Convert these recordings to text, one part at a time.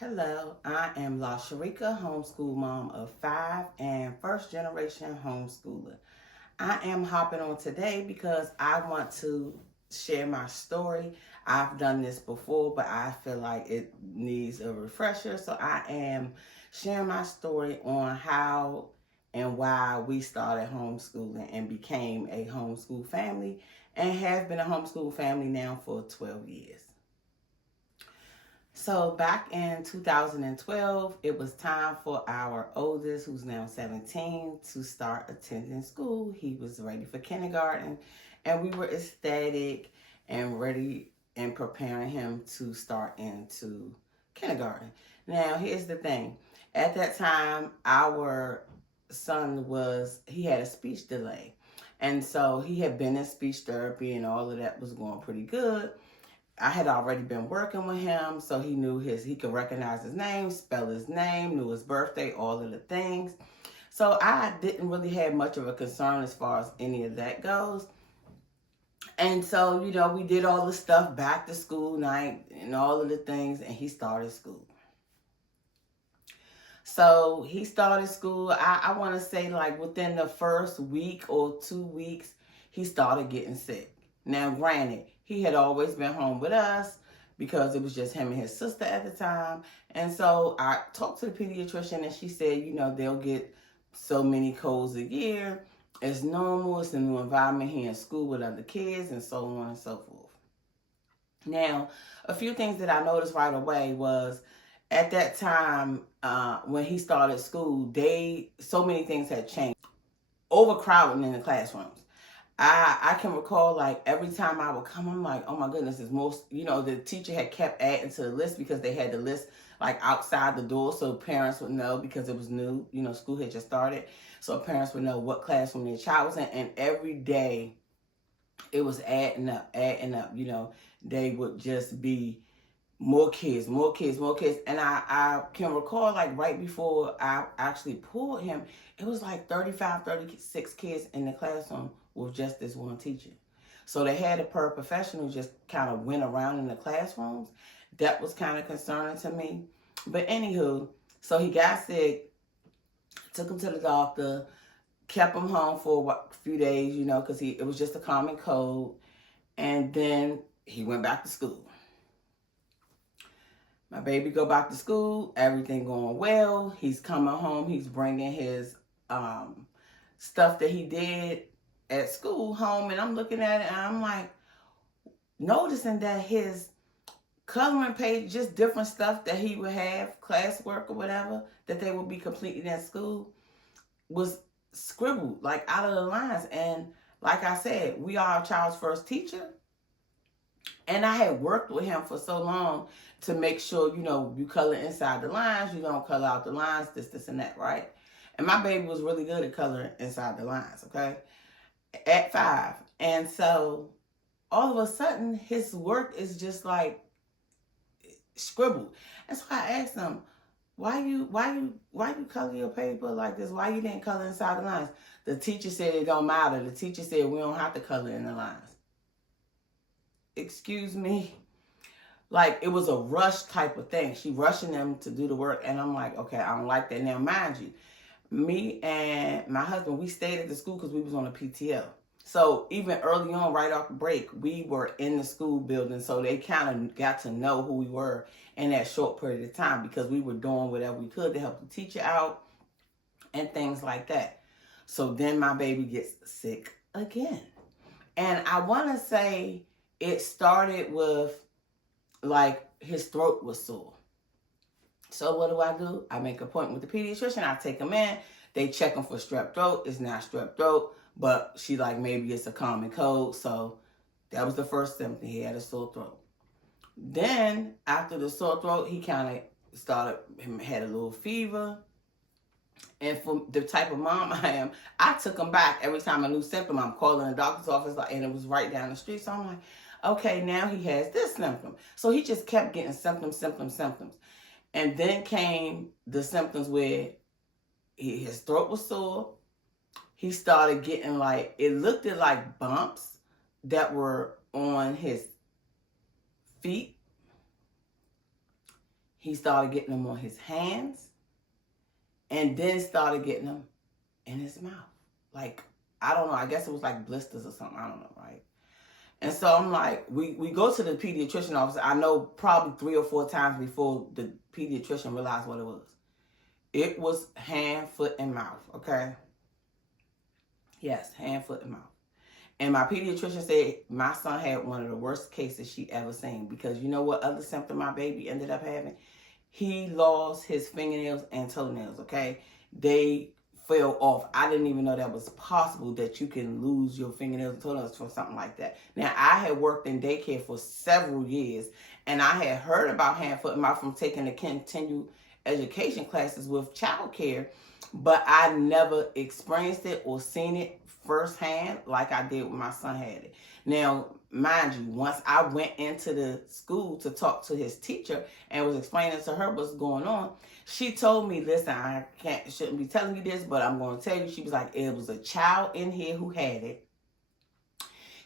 Hello, I am LaSharika, homeschool mom of 5 and first generation homeschooler. I am hopping on today because I want to share my story. I've done this before, but I feel like it needs a refresher. So I am sharing my story on how and why we started homeschooling and became a homeschool family and have been a homeschool family now for 12 years. So back in 2012, it was time for our oldest, who's now 17, to start attending school. He was ready for kindergarten, and we were ecstatic and ready and preparing him to start into kindergarten. Now, here's the thing. At that time, our son he had a speech delay. And so he had been in speech therapy and all of that was going pretty good. I had already been working with him, so he could recognize his name, spell his name, knew his birthday, all of the things. So I didn't really have much of a concern as far as any of that goes. And so, we did all the stuff, back to school night and all of the things, and he started school. So he started school, I want to say like within the first week or 2 weeks, he started getting sick. Now, granted, he had always been home with us because it was just him and his sister at the time. And so I talked to the pediatrician and she said, they'll get so many colds a year. It's normal. It's a new environment here in school with other kids and so on and so forth. Now, a few things that I noticed right away was at that time when he started school, so many things had changed. Overcrowding in the classrooms. I can recall like every time I would come, I'm like, oh my goodness, the teacher had kept adding to the list because they had the list like outside the door so parents would know because it was new, school had just started. So parents would know what classroom their child was in. And every day it was adding up. They would just be more kids. And I can recall like right before I actually pulled him, it was like 35, 36 kids in the classroom with just this one teacher. So they had a paraprofessional just kind of went around in the classrooms. That was kind of concerning to me. But anywho, so he got sick, took him to the doctor, kept him home for a few days, because it was just a common cold. And then he went back to school. My baby go back to school, everything going well. He's coming home, he's bringing his stuff that he did at school home, and I'm looking at it and I'm like noticing that his coloring page, just different stuff that he would have, classwork or whatever, that they would be completing at school, was scribbled like out of the lines. And like I said, we are our child's first teacher. And I had worked with him for so long to make sure, you color inside the lines, you don't color out the lines, this, and that, right? And my baby was really good at coloring inside the lines, okay? At 5. And so all of a sudden, his work is just like scribbled. And so I asked him, why you color your paper like this? Why you didn't color inside the lines? The teacher said it don't matter. The teacher said we don't have to color in the lines. Excuse me? Like, it was a rush type of thing. She rushing them to do the work. And I'm like, okay, I don't like that. Now, mind you, me and my husband, we stayed at the school because we was on a PTO. So even early on, right off the break, we were in the school building. So they kind of got to know who we were in that short period of time because we were doing whatever we could to help the teacher out and things like that. So then my baby gets sick again. And I want to say it started with like his throat was sore. So what do? I make an appointment with the pediatrician. I take him in. They check him for strep throat. It's not strep throat, but she like, maybe it's a common cold. So that was the first symptom. He had a sore throat. Then after the sore throat, he kind of had a little fever. And for the type of mom I am, I took him back every time a new symptom. I'm calling the doctor's office, and it was right down the street. So I'm like, okay, now he has this symptom. So he just kept getting symptoms. And then came the symptoms where his throat was sore. He started getting like, it looked like bumps that were on his feet. he started getting them on his hands and then started getting them in his mouth. Like, I don't know, I guess it was like blisters or something, I don't know, right? And so I'm like, we go to the pediatrician office. I know probably 3 or 4 times before the pediatrician realized what it was. It was hand, foot, and mouth, okay? Yes, hand, foot, and mouth. And my pediatrician said my son had one of the worst cases she ever seen, because you know what other symptom my baby ended up having? He lost his fingernails and toenails, okay? They fell off. I didn't even know that was possible, that you can lose your fingernails and toenails for something like that. Now, I had worked in daycare for several years, and I had heard about hand, foot, and mouth from taking the continued education classes with childcare, but I never experienced it or seen it firsthand like I did when my son had it. Now, mind you, once I went into the school to talk to his teacher and was explaining to her what's going on, she told me, listen, I shouldn't be telling you this, but I'm going to tell you. She was like, it was a child in here who had it.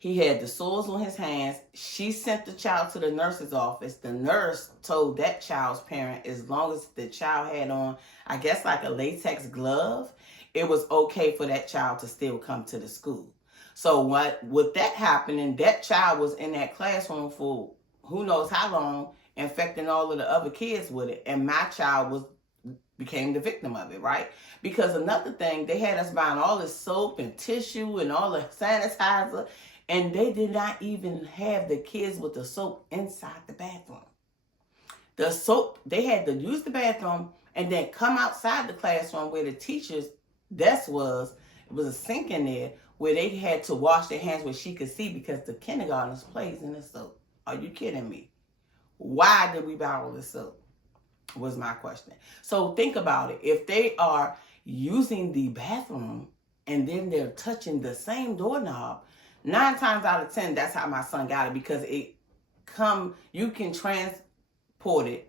He had the sores on his hands. She sent the child to the nurse's office. The nurse told that child's parent, as long as the child had on, I guess, like a latex glove, it was okay for that child to still come to the school. So with that happening, that child was in that classroom for who knows how long, infecting all of the other kids with it. And my child became the victim of it, right? Because another thing, they had us buying all this soap and tissue and all the sanitizer, and they did not even have the kids with the soap inside the bathroom. The soap, they had to use the bathroom and then come outside the classroom where the teacher's desk was. It was a sink in there where they had to wash their hands where she could see, because the kindergartners plays in the soap. Are you kidding me? Why did we buy all this soap? Was my question. So think about it. If they are using the bathroom and then they're touching the same doorknob, 9 times out of 10, that's how my son got it, because you can transport it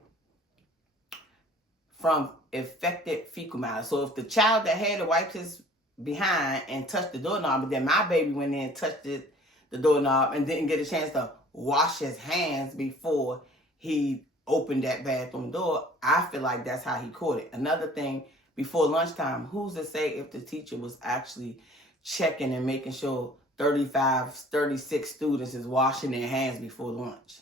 from infected fecal matter. So if the child that had it wiped his behind and touched the doorknob, but then my baby went in and touched the doorknob and didn't get a chance to wash his hands before he opened that bathroom door, I feel like that's how he caught it. Another thing, before lunchtime, who's to say if the teacher was actually checking and making sure 35, 36 students is washing their hands before lunch?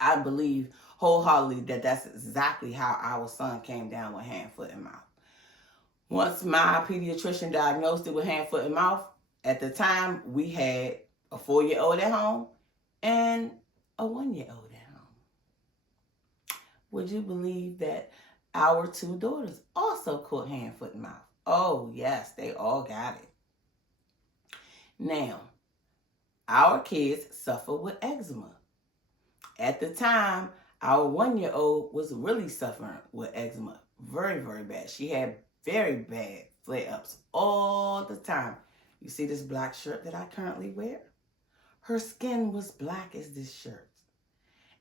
I believe wholeheartedly that that's exactly how our son came down with hand, foot, and mouth. Once my pediatrician diagnosed it with hand, foot, and mouth, at the time, we had a 4-year-old at home and a 1-year-old at home. Would you believe that our 2 daughters also caught hand, foot, and mouth? Oh, yes, they all got it. Now, our kids suffer with eczema. At the time, our 1-year-old was really suffering with eczema. Very, very bad. She had very bad flare-ups all the time. You see this black shirt that I currently wear? Her skin was black as this shirt.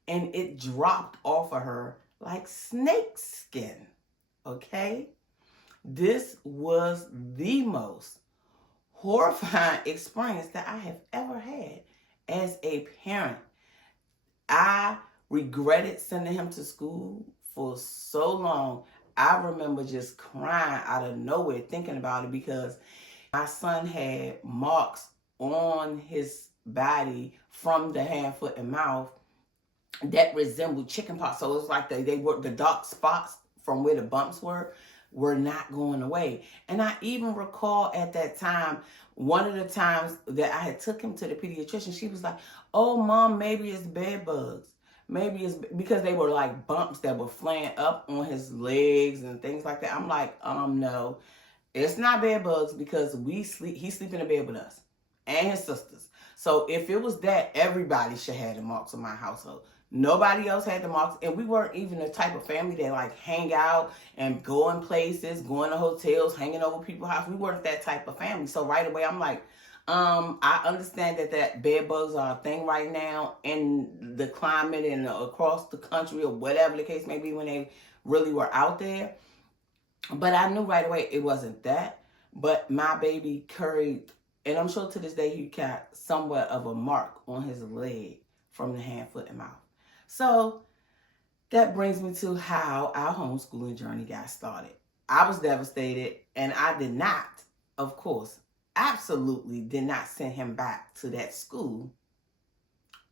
And it dropped off of her like snake skin. Okay? This was the most horrifying experience that I have ever had as a parent. I regretted sending him to school for so long. I remember just crying out of nowhere thinking about it, because my son had marks on his body from the hand, foot, and mouth that resembled chickenpox. So it was like they were the dark spots from where the bumps were not going away. And I even recall at that time, one of the times that I had took him to the pediatrician, she was like, oh, Mom, maybe it's bed bugs. Maybe it's because they were like bumps that were flaring up on his legs and things like that. I'm like, no, it's not bed bugs, because he sleep in the bed with us and his sisters. So if it was that, everybody should have the marks in my household. Nobody else had the marks, and we weren't even the type of family that like hang out and go in places, going to hotels, hanging over people's house. We weren't that type of family. So right away, I'm like, I understand that bed bugs are a thing right now in the climate and across the country, or whatever the case may be, when they really were out there. But I knew right away it wasn't that. But my baby carried, and I'm sure to this day he got somewhat of a mark on his leg from the hand, foot, and mouth. So that brings me to how our homeschooling journey got started. I was devastated, and I did not, of course, absolutely did not send him back to that school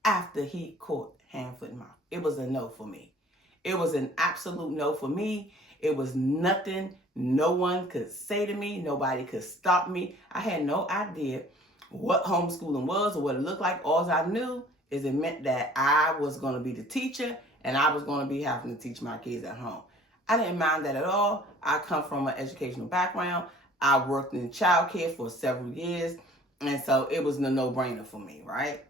after he caught hand, foot, and mouth. It was a no for me. It was an absolute no for me. It was nothing no one could say to me. Nobody could stop me. I had no idea what homeschooling was or what it looked like. All I knew is it meant that I was going to be the teacher and I was going to be having to teach my kids at home. I didn't mind that at all. I come from an educational background. I worked in childcare for several years, and so it was a no-brainer for me, right?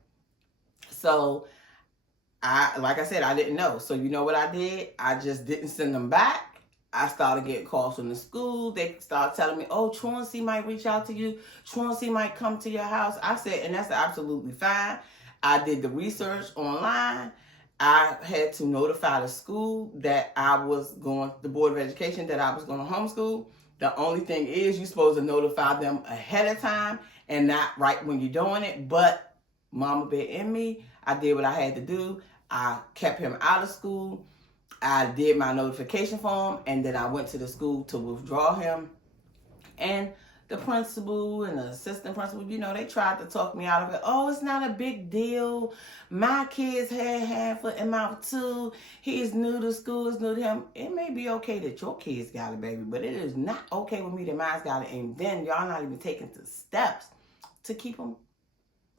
So like I said, I didn't know. So you know what I did? I just didn't send them back. I started getting calls from the school. They started telling me, oh, Truancy might reach out to you. Truancy might come to your house. I said, and that's absolutely fine. I did the research online. I had to notify the school that I was going, the Board of Education, that I was going to homeschool. The only thing is you're supposed to notify them ahead of time and not right when you're doing it. But Mama Bear in me, I did what I had to do. I kept him out of school. I did my notification form, and then I went to the school to withdraw him. And the principal and the assistant principal, you know, they tried to talk me out of it. Oh, it's not a big deal. My kids had hand, foot, and mouth too. He's new to school. It's new to him. It may be okay that your kids got it, baby, but it is not okay with me that mine's got it. And then y'all not even taking the steps to keep them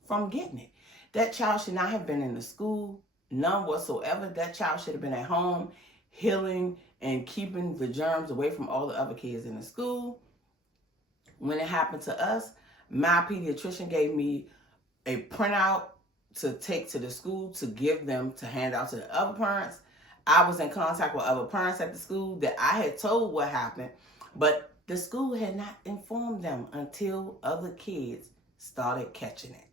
from getting it. That child should not have been in the school. None whatsoever. That child should have been at home healing and keeping the germs away from all the other kids in the school. When it happened to us, my pediatrician gave me a printout to take to the school to give them to hand out to the other parents. I was in contact with other parents at the school that I had told what happened, but the school had not informed them until other kids started catching it.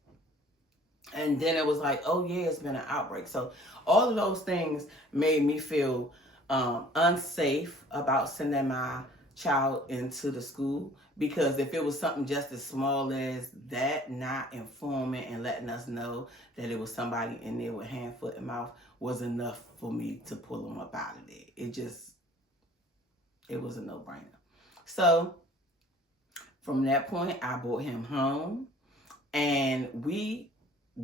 And then it was like, oh yeah, it's been an outbreak. So all of those things made me feel unsafe about sending my child into the school, because if it was something just as small as that, not informing and letting us know that it was somebody in there with hand, foot, and mouth was enough for me to pull them up out of there. It was a no-brainer. So from that point, I brought him home and we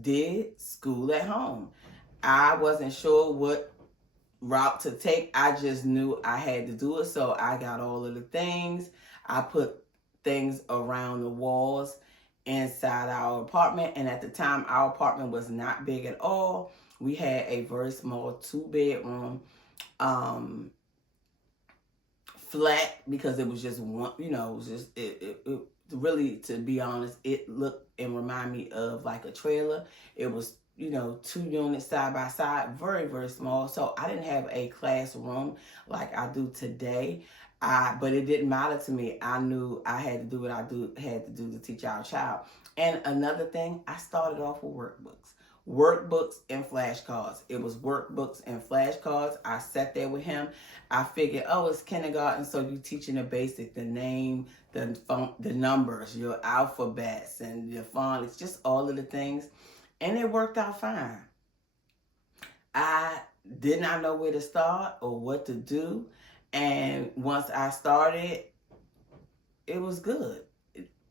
did school at home. I wasn't sure what route to take. I just knew I had to do it. So I got all of the things. I put things around the walls inside our apartment. And at the time, our apartment was not big at all. We had a very small 2-bedroom flat, because it was just one, you know, it was just, it really, to be honest, it looked and reminded me of like a trailer. It was, you know, 2 units side by side, very, very small. So I didn't have a classroom like I do today. But it didn't matter to me. I knew I had to do what I had to do to teach our child. And another thing, I started off with workbooks and flashcards. It was workbooks and flashcards. I sat there with him. I figured, oh, it's kindergarten, so you teaching the basic, the name, the numbers, your alphabets, and your phonics, just all of the things. And it worked out fine. I did not know where to start or what to do. And once I started, it was good.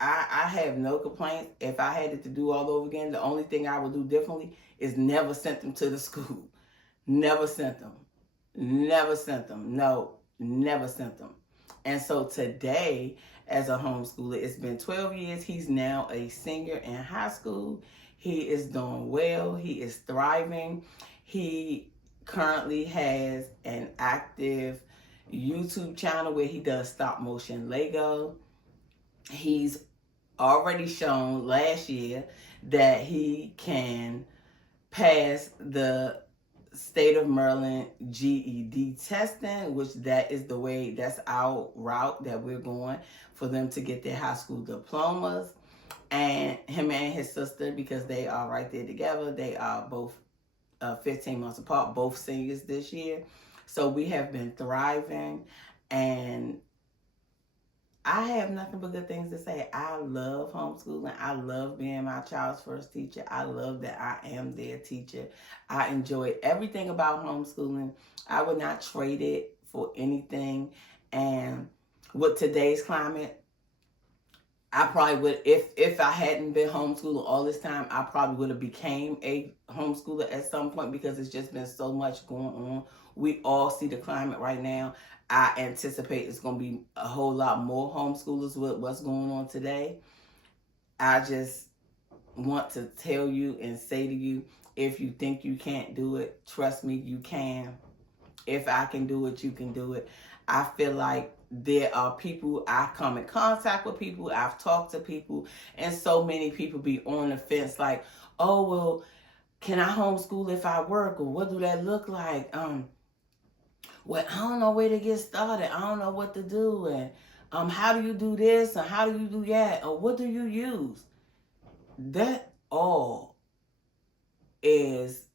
I have no complaints. If I had it to do all over again, the only thing I would do differently is never sent them to the school. Never sent them. Never sent them. No, never sent them. And so today, as a homeschooler, it's been 12 years. He's now a senior in high school. He is doing well. He is thriving. He currently has an active YouTube channel where he does stop motion Lego. He's already shown last year that he can pass the state of Maryland GED testing, which that's our route that we're going for them to get their high school diplomas. And him and his sister, because they are right there together, they are both 15 months apart, both seniors this year. So we have been thriving, and I have nothing but good things to say. I love homeschooling. I love being my child's first teacher. I love that I am their teacher. I enjoy everything about homeschooling. I would not trade it for anything. And with today's climate, I probably would, if I hadn't been homeschooling all this time, I probably would have became a homeschooler at some point, because it's just been so much going on. We all see the climate right now. I anticipate it's going to be a whole lot more homeschoolers with what's going on today. I just want to tell you and say to you, if you think you can't do it, trust me, you can. If I can do it, you can do it. I feel like there are people, I come in contact with people, I've talked to people, and so many people be on the fence like, oh, well, can I homeschool if I work? Or what do that look like? Well, I don't know where to get started. I don't know what to do. And how do you do this? And how do you do that? Or what do you use? That all is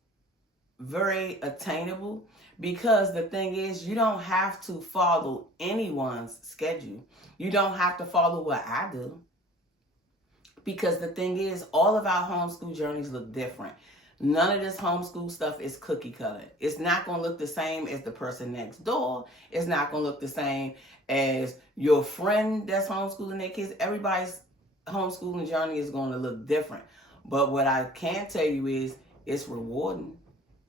very attainable, because the thing is, you don't have to follow anyone's schedule. You don't have to follow what I do, because the thing is, all of our homeschool journeys look different. None of this homeschool stuff is cookie cutter. It's not going to look the same as the person next door. It's not going to look the same as your friend that's homeschooling their kids. Everybody's homeschooling journey is going to look different. But what I can tell you is, it's rewarding.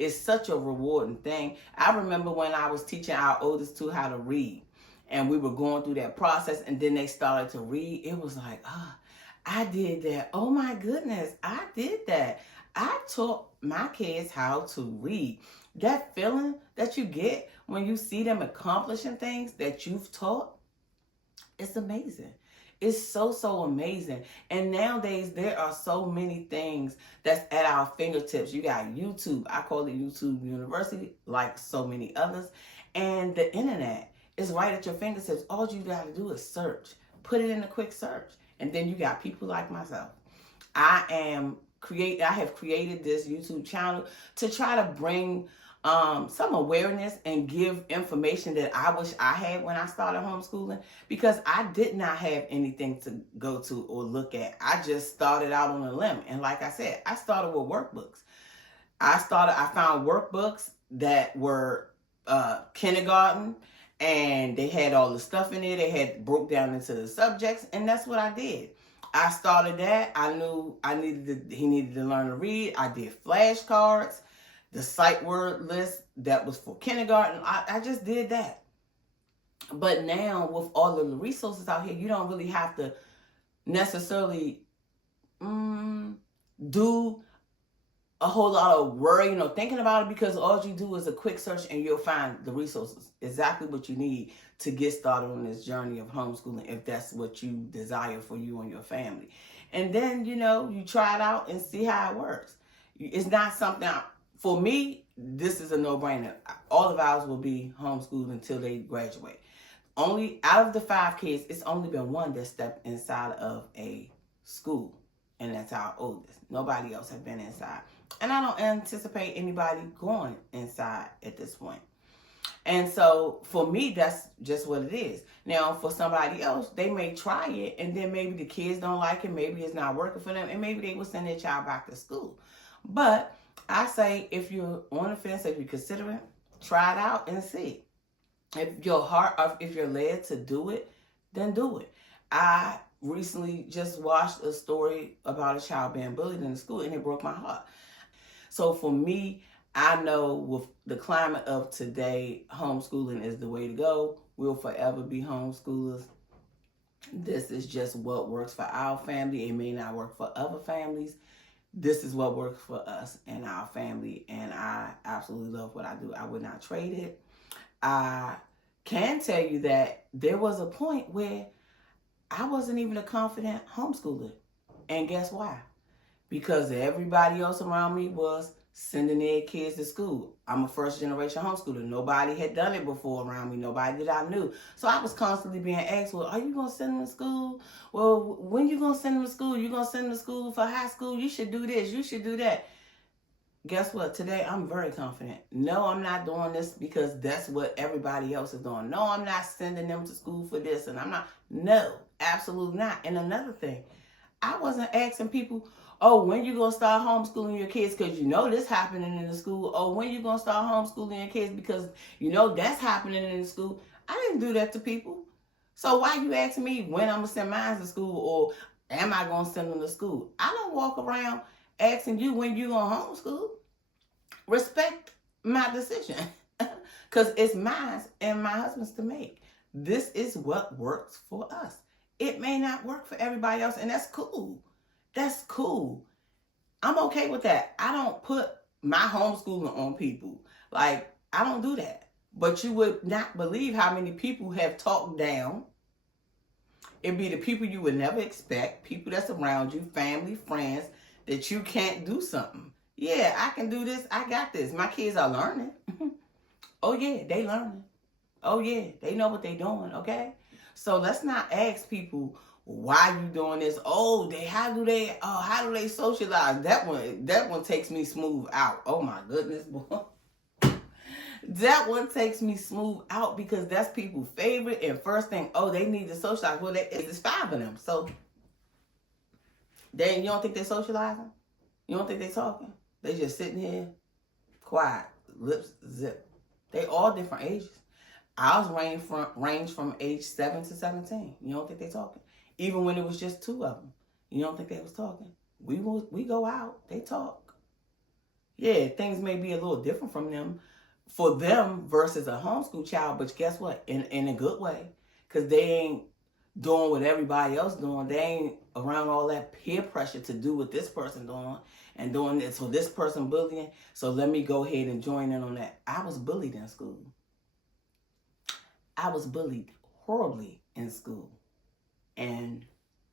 It's such a rewarding thing. I remember when I was teaching our oldest two how to read, and we were going through that process, and then they started to read. It was like, I did that. Oh my goodness, I did that. I taught my kids how to read. That feeling that you get when you see them accomplishing things that you've taught, it's amazing. It's so, so amazing. And nowadays, there are so many things that's at our fingertips. You got YouTube. I call it YouTube University, like so many others. And the internet is right at your fingertips. All you got to do is search. Put it in a quick search. And then you got people like myself. I have created this YouTube channel to try to bring some awareness and give information that I wish I had when I started homeschooling, because I did not have anything to go to or look at. I just started out on a limb. And like I said, I started with workbooks. I found workbooks that were kindergarten, and they had all the stuff in there. They had broke down into the subjects, and that's what I did. I started that. I knew he needed to learn to read. I did flashcards, the sight word list that was for kindergarten. I just did that. But now, with all of the resources out here, you don't really have to necessarily do a whole lot of worrying or thinking about it, because all you do is a quick search and you'll find the resources, exactly what you need to get started on this journey of homeschooling, if that's what you desire for you and your family. And then, you try it out and see how it works. It's not something, for me, this is a no-brainer. All of ours will be homeschooled until they graduate. Only out of the 5 kids, it's only been one that stepped inside of a school, and that's our oldest. Nobody else has been inside. And I don't anticipate anybody going inside at this point. And so for me, that's just what it is. Now, for somebody else, they may try it, and then maybe the kids don't like it. Maybe it's not working for them, and maybe they will send their child back to school. But I say, if you're on the fence, if you're considering, try it out and see. If you're led to do it, then do it. I recently just watched a story about a child being bullied in the school, and it broke my heart. So for me, I know with the climate of today, homeschooling is the way to go. We'll forever be homeschoolers. This is just what works for our family. It may not work for other families. This is what works for us and our family, and I absolutely love what I do. I would not trade it. I can tell you that there was a point where I wasn't even a confident homeschooler. And guess why? Because everybody else around me was sending their kids to school. I'm a first-generation homeschooler. Nobody had done it before around me. Nobody that I knew. So I was constantly being asked, well, are you going to send them to school? Well, when you going to send them to school? You going to send them to school for high school? You should do this. You should do that. guess what? Today, I'm very confident. No, I'm not doing this because that's what everybody else is doing. No, I'm not sending them to school for this, and I'm not. No, absolutely not. And another thing, I wasn't asking people, oh, when you going to start homeschooling your kids because you know this happening in the school. Oh, when you going to start homeschooling your kids because you know that's happening in the school. I didn't do that to people. So why you asking me when I'm going to send mine to school, or am I going to send them to school? I don't walk around asking you when you going to homeschool. Respect my decision because it's mine and my husband's to make. This is what works for us. It may not work for everybody else, and that's cool. That's cool. I'm okay with that. I don't put my homeschooling on people. Like, I don't do that. But you would not believe how many people have talked down. It'd be the people you would never expect, people that's around you, family, friends, that you can't do something. Yeah, I can do this. I got this. My kids are learning. Oh, yeah, they learning. Oh, yeah, they know what they doing, okay? So let's not ask people, why you doing this? Oh, how do they socialize? That one takes me smooth out. Oh my goodness, boy. That one takes me smooth out because that's people's favorite and first thing, oh, they need to socialize. Well, it's 5 of them. So then you don't think they're socializing? You don't think they're talking? They just sitting here quiet, lips zip. They all different ages. Ours range from age 7 to 17. You don't think they talking? Even when it was just 2 of them, you don't think they was talking? We go out, they talk. Yeah, things may be a little different for them versus a homeschool child, but guess what? In a good way, because they ain't doing what everybody else doing. They ain't around all that peer pressure to do what this person doing and doing this. So this person bullying, so let me go ahead and join in on that. I was bullied in school. I was bullied horribly in school. And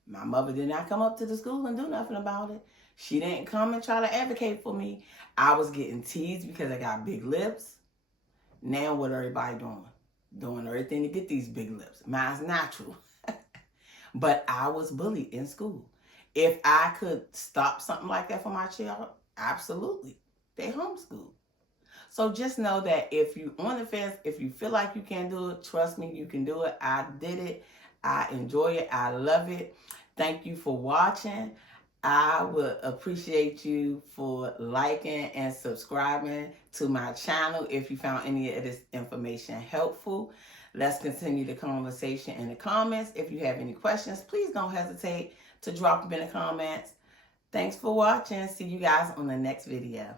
my mother did not come up to the school and do nothing about it. She didn't come and try to advocate for me. I was getting teased because I got big lips. Now what everybody doing? Doing everything to get these big lips. Mine's natural. But I was bullied in school. If I could stop something like that for my child, absolutely. They homeschool. So just know that if you on the fence, if you feel like you can't do it, trust me, you can do it. I did it. I enjoy it. I love it. Thank you for watching. I would appreciate you for liking and subscribing to my channel if you found any of this information helpful. Let's continue the conversation in the comments. If you have any questions, please don't hesitate to drop them in the comments. Thanks for watching. See you guys on the next video.